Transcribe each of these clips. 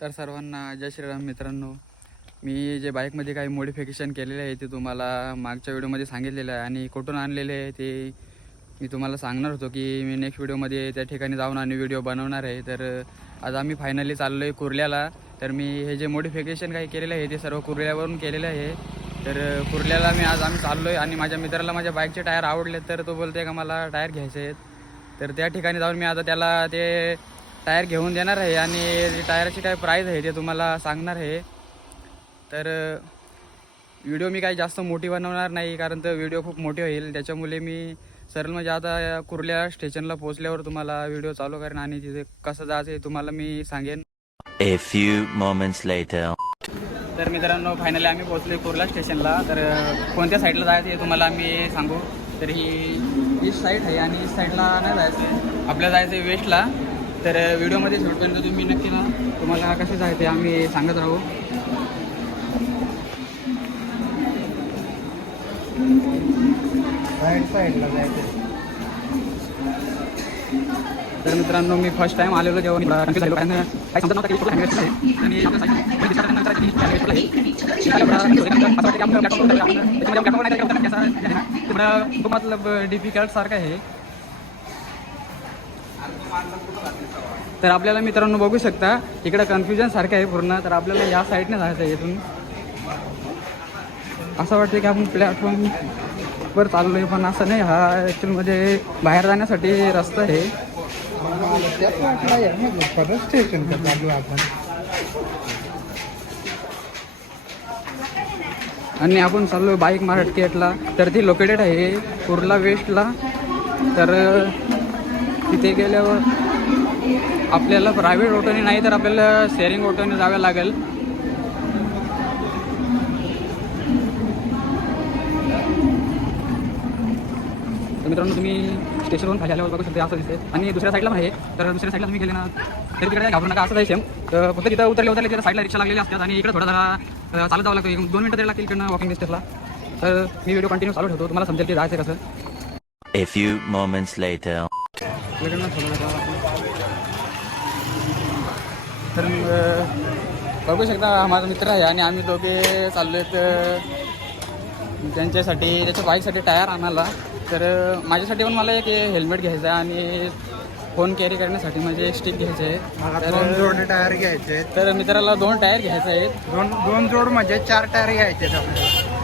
तर सर्वांना जय श्रीराम मित्रांनो. मी जे बाईकमध्ये काही मॉडिफिकेशन केलेले आहे ते तुम्हाला मागच्या व्हिडिओमध्ये सांगितलेलं आहे आणि कुठून आणलेले आहे ते मी तुम्हाला सांगणार होतो की मी नेक्स्ट व्हिडिओमध्ये त्या ठिकाणी जाऊन आणि व्हिडिओ बनवणार आहे. तर आज आम्ही फायनली चाललो आहे कुर्ल्याला. तर मी हे जे मॉडिफिकेशन काही केलेलं आहे ते सर्व कुर्ल्यावरून केलेलं आहे. तर कुर्ल्याला आम्ही चाललो आहे आणि माझ्या मित्राला माझ्या बाईकचे टायर आवडले तर तो बोलते का मला टायर घ्यायचे आहेत. तर त्या ठिकाणी जाऊन मी आता त्याला ते टायर घेऊन देणार आहे आणि टायरची काय प्राईस आहे ते तुम्हाला सांगणार आहे. तर व्हिडिओ मी काही जास्त मोठी बनवणार नाही कारण तर व्हिडिओ खूप मोठी होईल. त्याच्यामुळे मी सरळ म्हणजे आता कुर्ल्या स्टेशनला पोहोचल्यावर तुम्हाला व्हिडिओ चालू करेन आणि तिथे कसं जायचं आहे तुम्हाला मी सांगेन. A few moments later. तर मित्रांनो फायनली आम्ही पोहोचलो कुर्ला स्टेशनला. तर कोणत्या साईडला जायचं आहे तुम्हाला आम्ही सांगू. तर ही ईस्ट साईड आहे आणि ईस्ट साईडला नाही जायचं आहे, आपल्याला जायचं आहे वेस्टला. तर व्हिडिओमध्ये शेवटपर्यंत तुम्ही नक्की ना तुम्हाला कसे जायचं ते आम्ही सांगत राहू. साईडला जायचं. तर मित्रांनो मी फर्स्ट टाइम आलेलो जेव्हा काही समजत नव्हतं की मतलब डिफिकल्ट सारखं आहे. तर आपल्याला मित्रांनो बघू शकता इकडं कन्फ्युजन सारखं आहे पूर्ण. तर आपल्याला या साईडने जायचं आहे. इथून असं वाटतं की आपण प्लॅटफॉर्मवर चाललो आहे पण असं नाही. हा ॲक्च्युअलमध्ये बाहेर जाण्यासाठी रस्ता आहे. स्टेशन का चालू आपण आणि आपण चाललो बाईक मार्केटला. तर ती लोकेटेड आहे कुर्ला वेस्टला. तर तिथे गेल्यावर आपल्याला प्रायव्हेट ऑटोने नाही तर आपल्याला शेअरिंग ऑटोने जावं लागेल. तर मित्रांनो तुम्ही स्टेशनवरून खाली आल्यावर बघू शकता असं दिसते आणि दुसऱ्या साईडला आहे. तर दुसऱ्या साईडला तुम्ही गेले ना तरी तिकडे घाबरू नका, असं आहे सेम. तर फक्त तिथं उतरले तिथं साईडला रिक्षा लागलेली असतात आणि इकडे थोडा जरा चालत जावं लागतं. 2 मिनिटं तरी लागतील इकडनं वॉकिंग डिस्टन्सला. तर मी व्हिडिओ कंटिन्यू चालू ठेवतो तुम्हाला समजेल की जायचं कसं. A few moments later. तर बघू शकता हा माझा मित्र आहे आणि आम्ही दोघे चाललो आहेत त्यांच्यासाठी त्याच्या बाईकसाठी टायर आणायला. तर माझ्यासाठी पण मला एक हेल्मेट घ्यायचं आहे आणि फोन कॅरी करण्यासाठी म्हणजे स्टिक घ्यायचं आहे. दोन जोड टायर घ्यायचे. तर मित्राला 2 टायर घ्यायचे आहेत. दोन जोड म्हणजे 4 टायर घ्यायचे आपल्याला.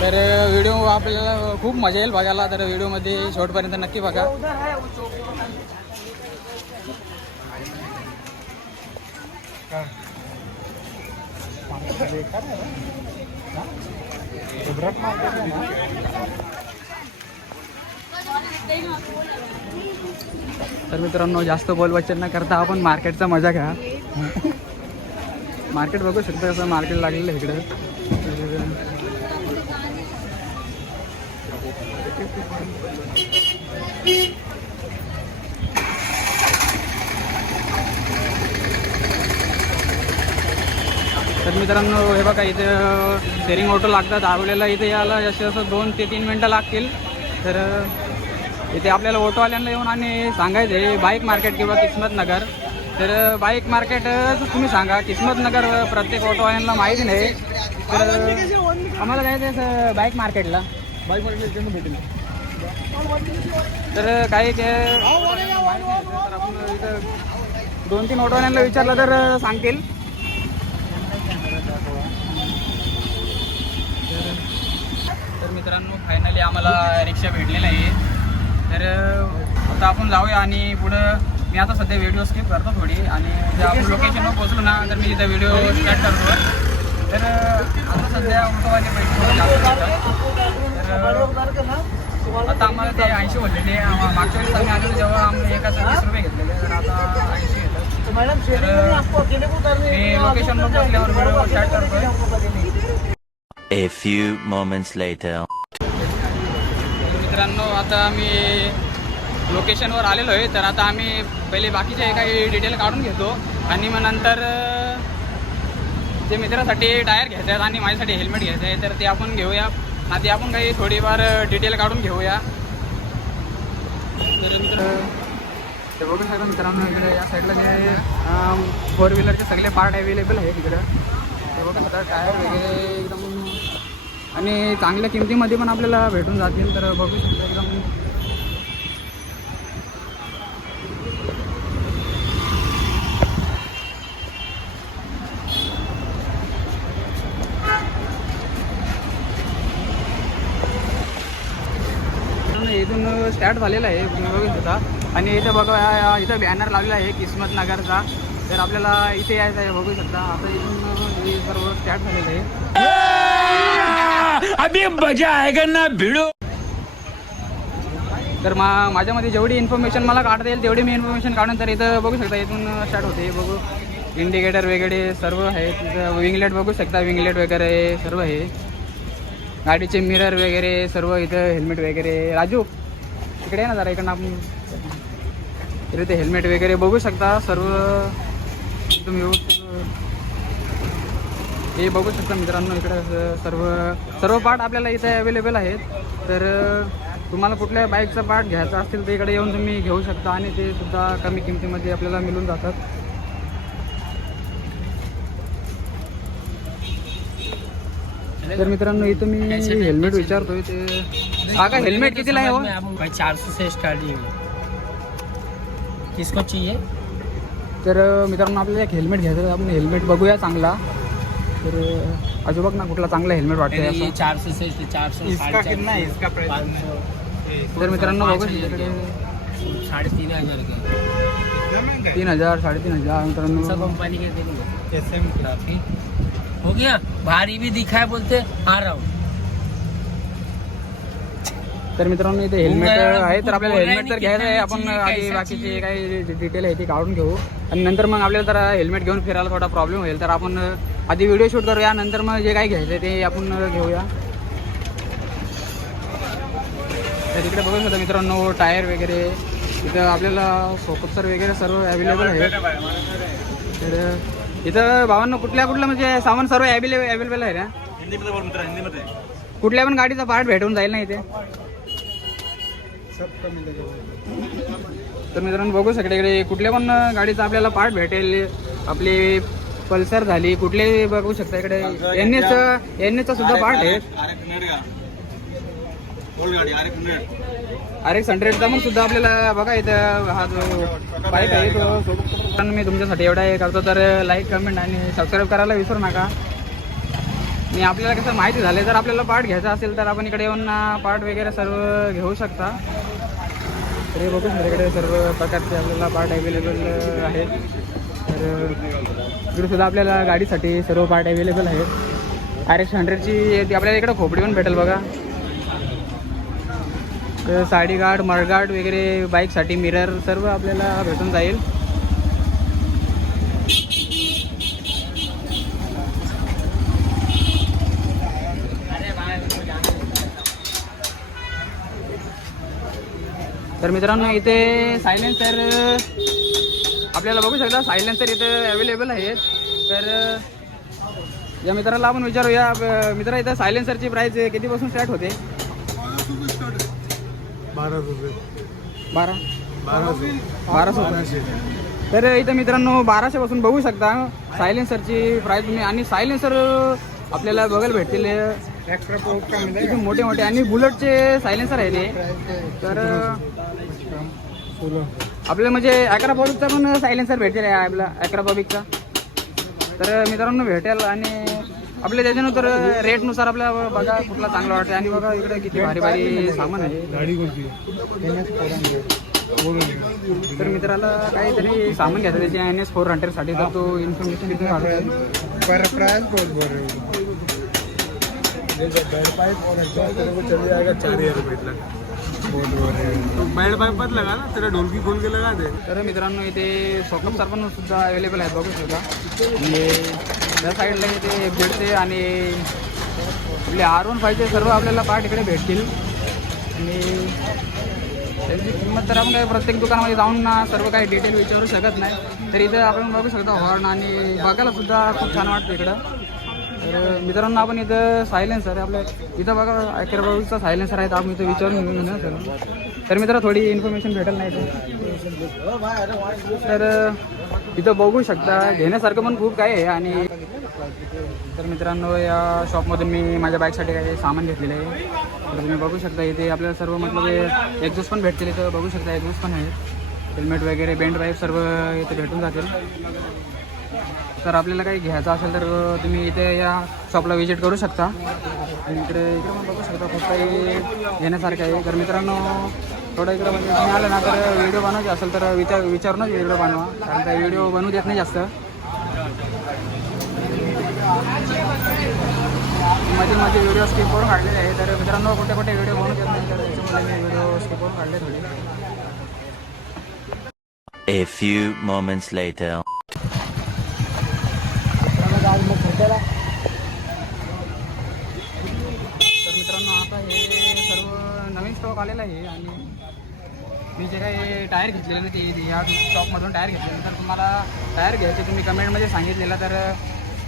तर व्हिडिओ आपल्याला खूप मजा येईल बघायला. तर व्हिडिओमध्ये शेवटपर्यंत नक्की बघा. तर मित्रांनो जास्त बोलबच्चन न करता आपण मार्केटचा मजा घ्या. मार्केट बघू शकता कसं मार्केट लागलेलं आहे इकडं. तर मित्रांनो हे बघा इथं शेअरिंग ऑटो लागतात. आवलेला इथे यायला जसं 2 ते 3 मिनटं लागतील. तर इथे आपल्याला ऑटोवाल्यांना येऊन आणि सांगायचं आहे बाईक मार्केट किंवा किस्मत नगर. तर बाईक मार्केटच तुम्ही सांगा, किस्मत नगर प्रत्येक ऑटोवाल्यांना माहिती नाही. तर आम्हाला जायचं बाईक मार्केटला. बाईक मार्केट भेटेल. तर काही तर आपण इथं 2-3 ऑटोवाल्यांना विचारलं तर सांगतील. तर मित्रांनो फायनली आम्हाला रिक्षा भेटलेली आहे. तर आता आपण जाऊया आणि पुढं मी आता सध्या व्हिडिओ स्किप करतो थोडी आणि जर आपण लोकेशनवर पोहोचलो ना तर मी इथं व्हिडिओ स्टार्ट करतो. तर आता सध्या ऑटोवाले पैसे तर आता आम्हाला ते 80 भरलेले. मागच्या वेळेस आम्ही आलो जेव्हा आम्ही एकाच 20 रुपये घेतलेले. तर आता 80 घेतात. मी लोकेशनवर पोहोचल्यावर व्हिडिओ स्टार्ट करतोय. A few moments later. मित्रांनो आता आम्ही लोकेशनवर आलेलो आहे. तर आता आम्ही पहिले बाकीचे काही डिटेल काढून घेतो आणि मग नंतर जे मित्रासाठी टायर घ्यायचे आहेत आणि माझ्यासाठी हेल्मेट घ्यायचं आहे तर ते आपण घेऊया. आधी आपण काही थोडीफार डिटेल काढून घेऊया. तर मित्र ते बघू शकता मित्रांनो इकडे या साईडला जे 4 व्हीलरचे सगळे पार्ट अवेलेबल आहेत इकडं. ते बघू शकता टायर वगैरे एकदम आणि चांगल्या किमतीमध्ये पण आपल्याला भेटून जातील. तर बघू शकता एकदम इथून स्टार्ट झालेला आहे तुम्ही बघू शकता. आणि इथं बघा इथं बॅनर लावलेला आहे किस्मत नगरचा. तर आपल्याला इथे यायचं आहे बघू शकता. आता इथून हे सर्व स्टार्ट झालेलं आहे. अभी मजा आएगा ना भिड़ो. तर माझ्यामध्ये जेवढी इन्फॉर्मेशन मला काढता येईल तेवढी मी इन्फॉर्मेशन काढून तर इथं बघू शकता. इथून स्टार्ट होते बघू इंडिकेटर वगैरे सर्व आहे. तिथं विंगलेट बघू शकता विंगलेट वगैरे सर्व आहे. गाडीचे मिरर वगैरे सर्व इथं हेल्मेट वगैरे. राजू इकडे आहे ना जरा इकडनं आपण तर इथे हेल्मेट वगैरे बघू शकता सर्व तुम्ही हे बघू शकता मित्रांनो. इकडे सर्व पार्ट आपल्याला इथे अवेलेबल आहेत. तर तुम्हाला कुठल्या बाईकचा पार्ट घ्यायचा असतील तर इकडे येऊन तुम्ही घेऊ शकता आणि ते सुद्धा कमी किमतीमध्ये आपल्याला मिळून जातात. तर मित्रांनो इथं मी हेल्मेट विचारतोय ते का हेल्मेट कितीला आहे हो? भाई 400 से स्टार्टिंग किसको चाहिए? तर मित्रांनो आपल्याला एक हेल्मेट घ्यायचं आहे. आपण हेल्मेट बघूया चांगला. तर अजून बघ ना कुठला चांगला हेल्मेट वाटतंय ये असं. 400 से 400 इसका कितना है इसका प्राइस? 500 तर मित्रांनो बघू इकडे 3,500 के 3,000 3,500 मित्रांनो. सब कंपनी के देंगे. SM काफी हो गया. भारी भी दिखा है बोलते आ रहा हूँ. तर मित्रांनो इथे हेल्मेट आहे. तर आपल्याला हेल्मेट तर घ्यायचं आहे. आपण आधी बाकीची काही डिटेल आहे ती काढून घेऊ आणि नंतर मग आपल्याला जरा हेल्मेट घेऊन फिरायला थोडा प्रॉब्लेम होईल. तर आपण आधी व्हिडिओ शूट करूया नंतर मग जे काही घ्यायचं आहे ते आपण घेऊया. तर इकडे बघू शकता मित्रांनो टायर वगैरे इथं आपल्याला फोकसर वगैरे सर्व अवेलेबल आहे. तर इथं भावांना कुठल्या म्हणजे सामान सर्व अवेलेबल आहे ना. कुठल्या पण गाडीचा पार्ट भेटून जाईल ना इथे. तर मित्रांनो बघू शकता इकडे कुठल्या पण गाडीचा आपल्याला पार्ट भेटेल. आपली पल्सर झाली कुठले बघू शकता इकडे NS चा सुद्धा पार्ट आहे. RX 100चा पण सुद्धा आपल्याला बघा इथं हा जो बाईक आहे तो सोबत मी तुमच्यासाठी एवढा हे करतो. तर लाईक कमेंट आणि सबस्क्राईब करायला विसरू नका. आणि आपल्याला कसं माहिती झाले जर आपल्याला पार्ट घ्यायचा असेल तर आपण इकडे येऊन पार्ट वगैरे सर्व घेऊ शकता. तर हे बघू शकता इकडे सर्व प्रकारचे आपल्याला पार्ट अवेलेबल आहेत. तर इकडे सुद्धा आपल्याला गाडीसाठी सर्व पार्ट अवेलेबल आहेत. RX 100ची आपल्याला इकडे खोपडी पण भेटेल बघा. तर साडी गार्ड मडगार्ड वगैरे बाईकसाठी मिरर सर्व आपल्याला भेटून जाईल. तर मित्रांनो इथे सायलेन्सर आपल्याला बघू शकता. सायलेन्सर इथे अवेलेबल आहेत. तर या मित्राला आपण विचारूया. मित्रा इथं सायलेन्सरची प्राइस कितीपासून स्टार्ट होते? 1200. तर इथं मित्रांनो 1200 पासून बघू शकता सायलेन्सरची प्राइस तुम्ही. आणि सायलेन्सर आपल्याला बघायला भेटतील इथे मोठे मोठे आणि बुलेटचे सायलेन्सर आहे ते. तर आपल्याला म्हणजे ॲक्रापॉबिकचा पण सायलेन्सर भेटेल आहे आपला ॲक्रापॉबिकचा. तर मित्रांनो भेटेल आणि आपल्या त्याच्यानंतर रेटनुसार आपल्याला बघा कुठला चांगला वाटतं. आणि बघा इकडे किती भारी भारी सामान आहे. तर मित्राला काहीतरी सामान घ्यायचं त्याची NS 400साठी. तर तो इन्फॉर्मेशन तिथे पर प्राइस बहुत बोल रहे हो. चल जाएगा 4,000 रुपये. बैड पाइप लगा ना तेरा ढोलकी खोल के लगा दे. तर मित्रांनो इथे सॉकअप पण सुद्धा अवेलेबल आहेत बघू शकता. म्हणजे त्या साईडला इथे भेटते आणि आपले R15चे सर्व आपल्याला पार्ट इकडे भेटतील. आणि त्याची किंमत तर आपण काही प्रत्येक दुकानामध्ये जाऊन ना सर्व काही डिटेल विचारू शकत नाही. तर इथं आपण बघू शकता हॉर्न आणि बघायला सुद्धा खूप छान वाटतं इकडं. तर मित्रांनो आपण इथं सायलेन्सर आपल्या इथं बघा ॲक्रापॉबिकचा सायलेन्सर आहे. तर आपण इथं विचारून घेऊ ना सर. तर मित्र थोडी इन्फॉर्मेशन भेटेल नाही तर तर इथं बघू शकता घेण्यासारखं पण खूप काय आहे. आणि तर मित्रांनो या शॉपमधून मी माझ्या बाईकसाठी काही सामान घेतलेलं आहे. तर तुम्ही बघू शकता इथे आपल्याला सर्व मतलब एक्झॉस्ट पण भेटतील. इथं बघू शकता एक्झॉस्ट पण आहेत, हेल्मेट वगैरे बेंड वाईप सर्व इथे भेटून जातील. तर आपल्याला काही घ्यायचं असेल तर तुम्ही इथे या शॉपला व्हिजिट करू शकता. आणि इकडे पण बघू शकता खूप काही घेण्यासारखं आहे. तर मित्रांनो थोडं इकडं म्हणजे तुम्ही आलं ना तर व्हिडिओ बनवायचे असेल तर विचारूनच व्हिडिओ बनवा, कारण काही व्हिडिओ बनवू देत नाही जास्त. मध्ये व्हिडिओ स्किप करून काढलेले आहे. तर मित्रांनो कुठे कुठे व्हिडिओ बनवू देत नाही, तर त्याच्यामुळे मी व्हिडिओ स्किप करून काढले थोडे. A few moments later. तर मित्रांनो आता हे सर्व नवीन स्टॉक आलेला आहे. आणि मी जे काही टायर घेतलेले ना ते या शॉपमधून टायर घेतलेलं, तर तुम्हाला टायर घ्यायचे तुम्ही कमेंटमध्ये सांगितलेलं, तर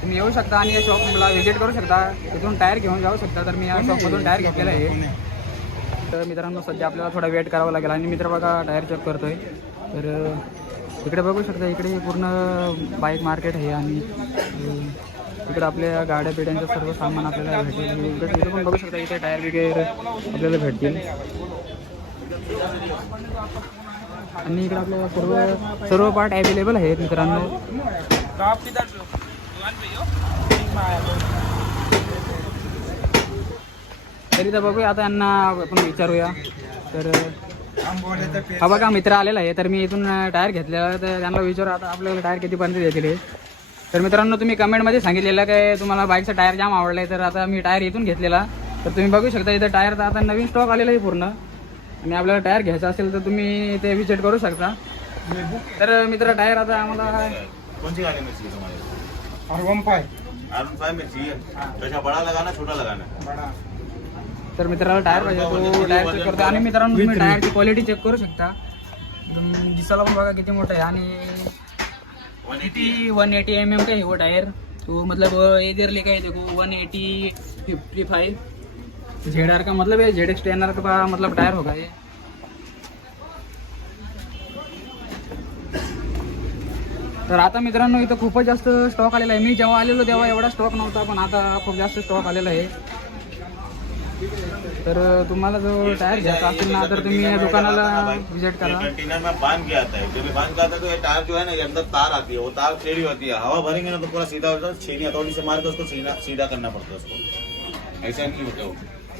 तुम्ही येऊ शकता आणि या शॉपला व्हिजिट करू शकता, तिथून टायर घेऊन जाऊ शकता. तर मी या शॉपमधून टायर घेतलेलं आहे. तर मित्रांनो सध्या आपल्याला थोडा वेट करावा लागेल. आणि मित्र बघा टायर चेक करतोय. तर इकडे बघू शकता इकडे पूर्ण बाईक मार्केट आहे. आणि इकडे आपल्या गाड्या पिढ्यांचं सर्व सामान आपल्याला भेटेल. इकडे पण बघू शकता इथे टायर वगैरे आपल्याला भेटतील. आणि इकडे आपल्याला सर्व पार्ट अवेलेबल आहेत मित्रांनो. तरी तर बघूया आता यांना आपण विचारूया. तर हा बघा मित्र आलेला आहे. तर मी इथून टायर घेतलेला, तर त्यांना विचारू आता आपल्याला टायर कितीपर्यंत देतील हे. तर मित्रांनो तुम्ही कमेंटमध्ये सांगितलेलं काय तुम्हाला बाईकचा टायर जाम आवडला आहे, तर आता मी टायर इथून घेतलेला. तर तुम्ही बघू शकता इथं टायर तर आता नवीन स्टॉक आलेला आहे पूर्ण. आणि आपल्याला टायर घ्यायचा असेल तर तुम्ही इथे विजिट करू शकता. तर मित्र टायर आता आम्हाला कौन-सी गाड़ी में चाहिए तुम्हारे? R15 R15 में चाहिए। कैसा बड़ा लगाना छोटा लगाना? बड़ा. तर मित्राला टायर पाहिजे तो टायर चेक करतो. आणि मित्रांनो तुम्ही टायरची क्वालिटी चेक करू शकता. एकदम दिसायला पण बघा किती मोठं आहे. आणि किती 180 mm का है वो टायर. तो मतलब इधर लेके आए देखो 180 55 ZR का मतलब है, ZX 10R का मतलब टायर होगा ये. तर आता मित्रांनो इथं खूपच जास्त स्टॉक आलेला आहे. मी जेव्हा आलेलो तेव्हा एवढा स्टॉक नव्हता, पण आता खूप जास्त स्टॉक आलेला आहे. तर तुम्हाला जो टायर घ्यायचा असेल ना तर तुम्ही या दुकानाला विजिट करा. कंटेनर में बांध के आता है, जब ये बांध के आता है तो ये टायर जो है ना ये अंदर तार आती है, वो तार टेढ़ी होती है, हवा भरेंगे ना तो पूरा सीधा होता है. छेनी हथौड़ी से मार के उसको सीधा करना पड़ता है उसको, ऐसा नहीं होता वो.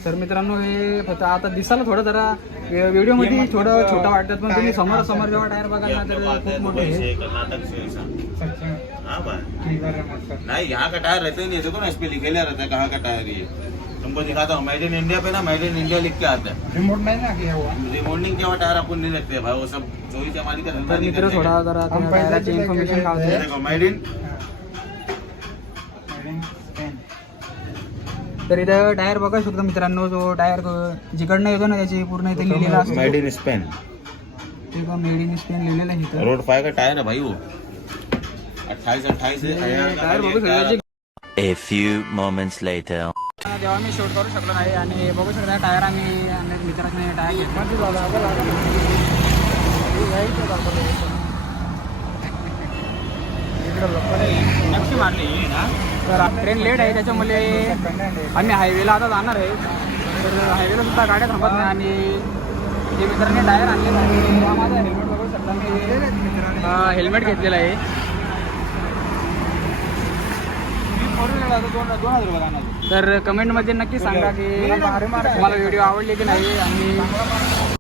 तर मित्रांनो हे फक्त आता दिसायला थोडं जरा व्हिडिओ मध्ये थोडं छोटं वाटतात, पण तुम्ही समोर जेव्हा टायर बघाल ना तर खूप मोठे दुबई आहे. से कर्नाटक से ऐसा. हाँ भाई नहीं, यहाँ का टायर रहता ही नहीं. देखो ना इस पे लिखेला रहता है कहाँ का टायर है ये. तुमको दिखाता हूँ मेड इन इंडिया पे ना, मेड इन इंडिया लिख के आता है. रिमोट नहीं ना किया हुआ. रिमोल्डिंग के टायर अपन नहीं रखते भाई, वो सब चोरी चमारी का धंधा तर नहीं मित्र करते. थोडा जरा त्या टायराची इन्फॉर्मेशन काढतोय. देखो मेड इन तर इथं टायर बघा शकता मित्रांनो, जो टायर जिकडनं येतो ना त्याची पूर्ण इथे लिहिलेलं असतं. Made in Spain, made in Spain लिहिलेलं आहे इथं. रोड 5 का टायर है भाई वो. 28 है टायर बघू शकता. A few moments later. जेव्हा मी शूट करू शकलो नाही. आणि बघू शकता टायर आम्ही मित्राने टायर नक्षी मारली ना. तर ट्रेन लेट आहे त्याच्यामुळे आम्ही हायवेला आता जाणार आहे. तर हायवेला सुद्धा गाड्या थांबत नाही. आणि जे मित्रांनी टायर आणलेला आहे हा माझा हेल्मेट बघू शकता. मी हेल्मेट घेतलेला आहे. तर कमेंटमध्ये नक्की सांगा की तुम्हाला व्हिडिओ आवडले की नाही. आणि